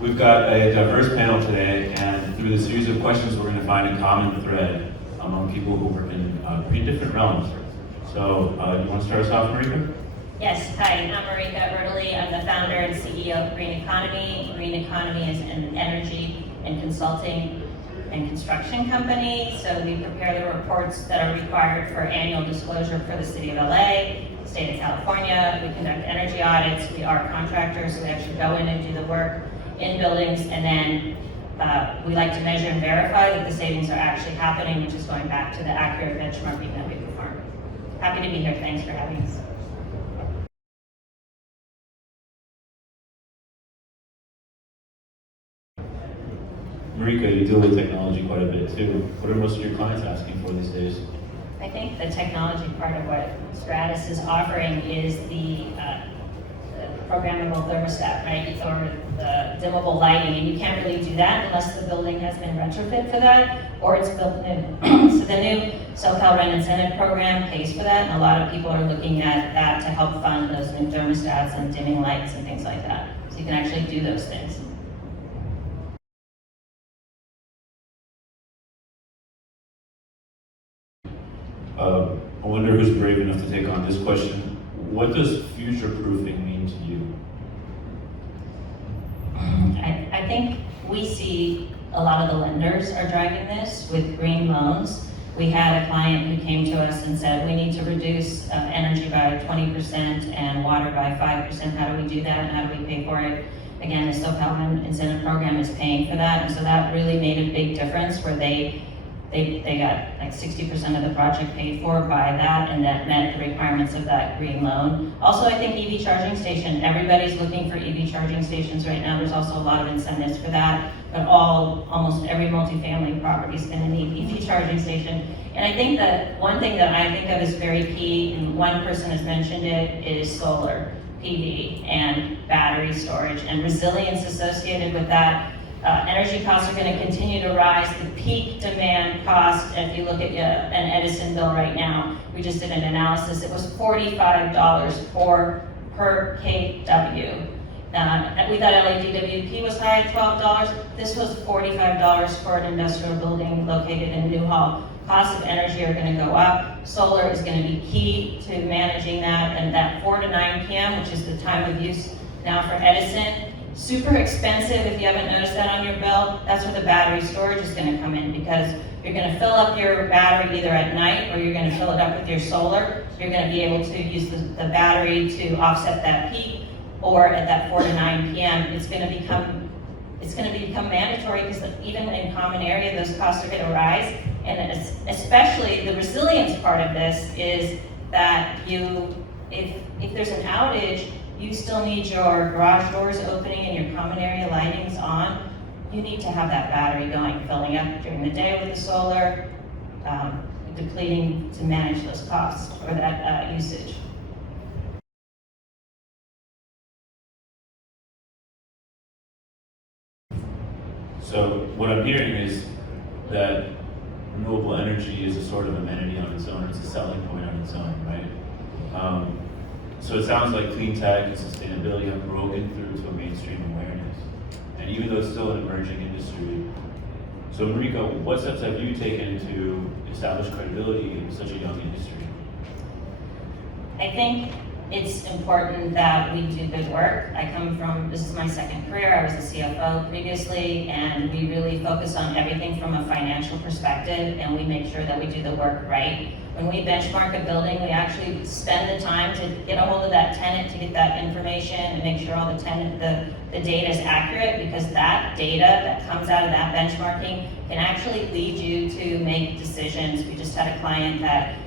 We've got a diverse panel today, and through the series of questions, we're going to find a common thread among people who work in pretty different realms. So, you want to start us off, Marika? Yes, hi, I'm Marika Erdely. I'm the founder and CEO of Green EconoME. Green EconoME is an energy and consulting and construction company. So we prepare the reports that are required for annual disclosure for the city of LA, state of California. We conduct energy audits. We are contractors, so we actually go in and do the work in buildings, and then we like to measure and verify that the savings are actually happening, which is going back to the accurate benchmarking that we perform. Happy to be here. Thanks for having us. Marika, you deal with technology quite a bit too. What are most of your clients asking for these days? I think the technology part of what Stratus is offering is the programmable thermostat, right? Or the dimmable lighting, and you can't really do that unless the building has been retrofit for that, or it's built new. So the new SoCal Rent Incentive Program pays for that, and a lot of people are looking at that to help fund those new thermostats and dimming lights and things like that. So you can actually do those things. I wonder who's brave enough to take on this question. What does future-proofing mean to you? I think we see a lot of the lenders are driving this with green loans. We had a client who came to us and said, we need to reduce energy by 20% and water by 5%. How do we do that, and how do we pay for it? Again, the SoCal Rent Incentive Program is paying for that, and so that really made a big difference where they got like 60% of the project paid for by that, and that met the requirements of that green loan. Also, I think EV charging station, everybody's looking for EV charging stations right now. There's also a lot of incentives for that, but almost every multifamily property is gonna need EV charging station. And I think that one thing that I think of as very key, and one person has mentioned it, is solar PV and battery storage and resilience associated with that. Energy costs are going to continue to rise. The peak demand cost, if you look at an Edison bill right now, we just did an analysis, it was $45 per kW. We thought LADWP was high at $12. This was $45 for an industrial building located in Newhall. Costs of energy are going to go up. Solar is going to be key to managing that, and that 4 to 9 p.m., which is the time of use now for Edison, super expensive. If you haven't noticed that on your bill, that's where the battery storage is going to come in, because you're going to fill up your battery either at night or you're going to fill it up with your solar. You're going to be able to use the battery to offset that peak, or at that 4 to 9 p.m. it's going to become mandatory, because even in common area those costs are going to rise. And especially the resilience part of this is that if there's an outage, you still need your garage doors opening and your common area lighting's on. You need to have that battery going, filling up during the day with the solar, depleting to manage those costs or that usage. So what I'm hearing is that renewable energy is a sort of amenity on its own. It's a selling point on its own, right? So it sounds like clean tech and sustainability have broken through to a mainstream awareness. And even though it's still an emerging industry, so Marika, what steps have you taken to establish credibility in such a young industry? I think it's important that we do good work. This is my second career. I was a CFO previously, and we really focus on everything from a financial perspective, and we make sure that we do the work right. When we benchmark a building, we actually spend the time to get a hold of that tenant, to get that information and make sure all the data is accurate, because that data that comes out of that benchmarking can actually lead you to make decisions. We just had a client that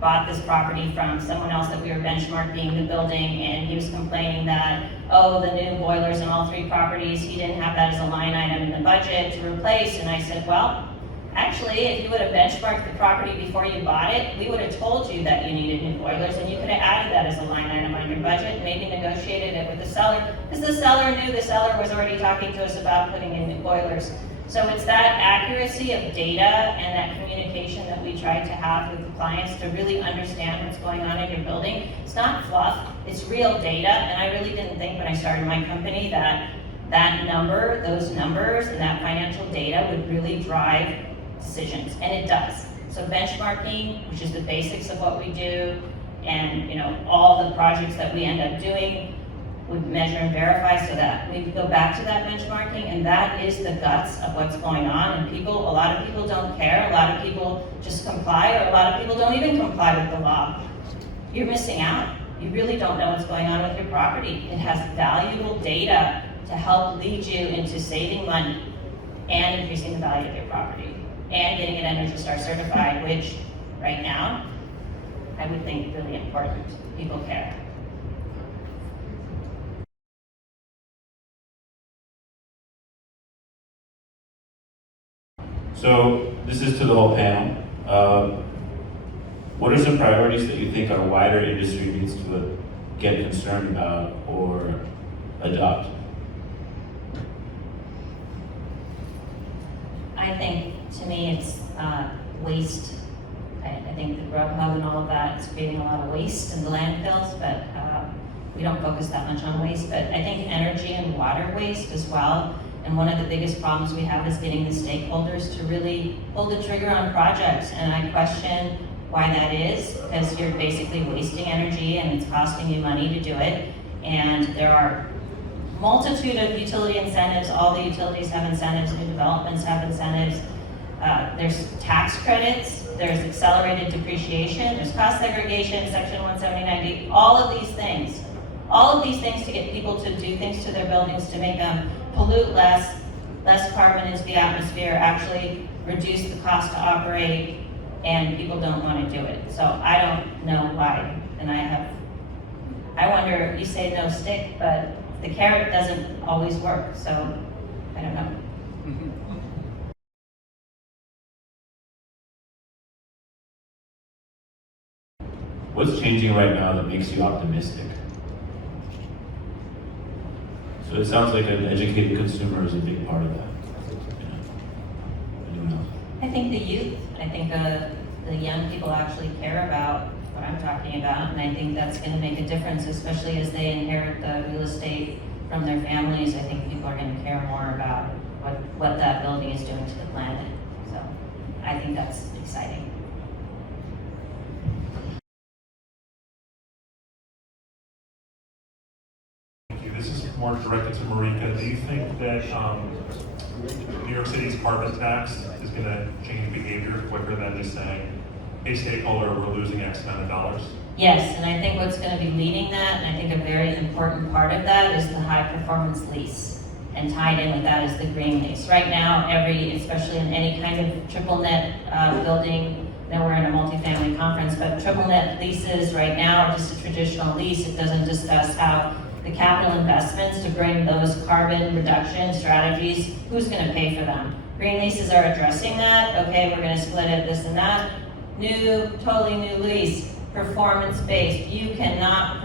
bought this property from someone else that we were benchmarking the building, and he was complaining that, oh, the new boilers in all 3 properties, he didn't have that as a line item in the budget to replace. And I said, well, actually, if you would have benchmarked the property before you bought it, we would have told you that you needed new boilers, and you could have added that as a line item on your budget and maybe negotiated it with the seller, because the seller was already talking to us about putting in new boilers. So it's that accuracy of data and that communication that we try to have with the clients to really understand what's going on in your building. It's not fluff, it's real data. And I really didn't think when I started my company that that number, those numbers, and that financial data would really drive decisions, and it does. So benchmarking, which is the basics of what we do, and all the projects that we end up doing would measure and verify so that we go back to that benchmarking, and that is the guts of what's going on. And a lot of people don't care, a lot of people just comply, or a lot of people don't even comply with the law. You're missing out. You really don't know what's going on with your property. It has valuable data to help lead you into saving money and increasing the value of your property and getting it Energy Star certified, which right now, I would think really important. People care. So this is to the whole panel. What are some priorities that you think our wider industry needs to get concerned about or adopt? I think, to me, it's waste. I think the Grubhub and all of that is creating a lot of waste in the landfills, but we don't focus that much on waste. But I think energy and water waste as well. And one of the biggest problems we have is getting the stakeholders to really pull the trigger on projects. And I question why that is, because you're basically wasting energy and it's costing you money to do it. And there are multitude of utility incentives. All the utilities have incentives, new developments have incentives. There's tax credits, there's accelerated depreciation, there's cost segregation, Section 179D, all of these things to get people to do things to their buildings to make them pollute less carbon into the atmosphere, actually reduce the cost to operate, and people don't want to do it. So I don't know why, and I wonder, you say no stick, but the carrot doesn't always work, so I don't know. What's changing right now that makes you optimistic? So it sounds like an educated consumer is a big part of that. Anyone else? I think the youth, I think the young people actually care about what I'm talking about, and I think that's going to make a difference, especially as they inherit the real estate from their families. I think people are going to care more about what that building is doing to the planet. So I think that's exciting. This is more directed to Marika. Do you think that New York City's carbon tax is going to change behavior quicker than just saying, hey, stakeholder, we're losing X amount of dollars? Yes, and I think what's going to be leading that, and I think a very important part of that, is the high performance lease. And tied in with that is the green lease. Right now, especially in any kind of triple net building, now we're in a multifamily conference, but triple net leases right now are just a traditional lease. It doesn't discuss how the capital investments to bring those carbon reduction strategies, who's going to pay for them? Green leases are addressing that. Okay, we're going to split it, this and that. Totally new lease, performance-based. You cannot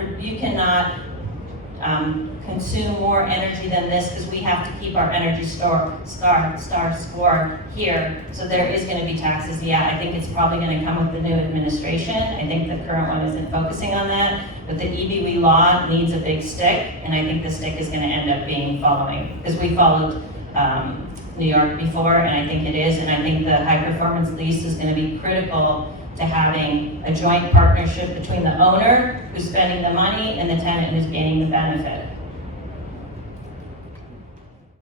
consume more energy than this because we have to keep our energy star score here. So there is going to be taxes. Yeah, I think it's probably going to come with the new administration. I think the current one isn't focusing on that, but the EBW law needs a big stick, and I think the stick is going to end up being following, because we followed New York before, and I think it is, and I think the high performance lease is going to be critical to having a joint partnership between the owner who's spending the money and the tenant who's gaining the benefit.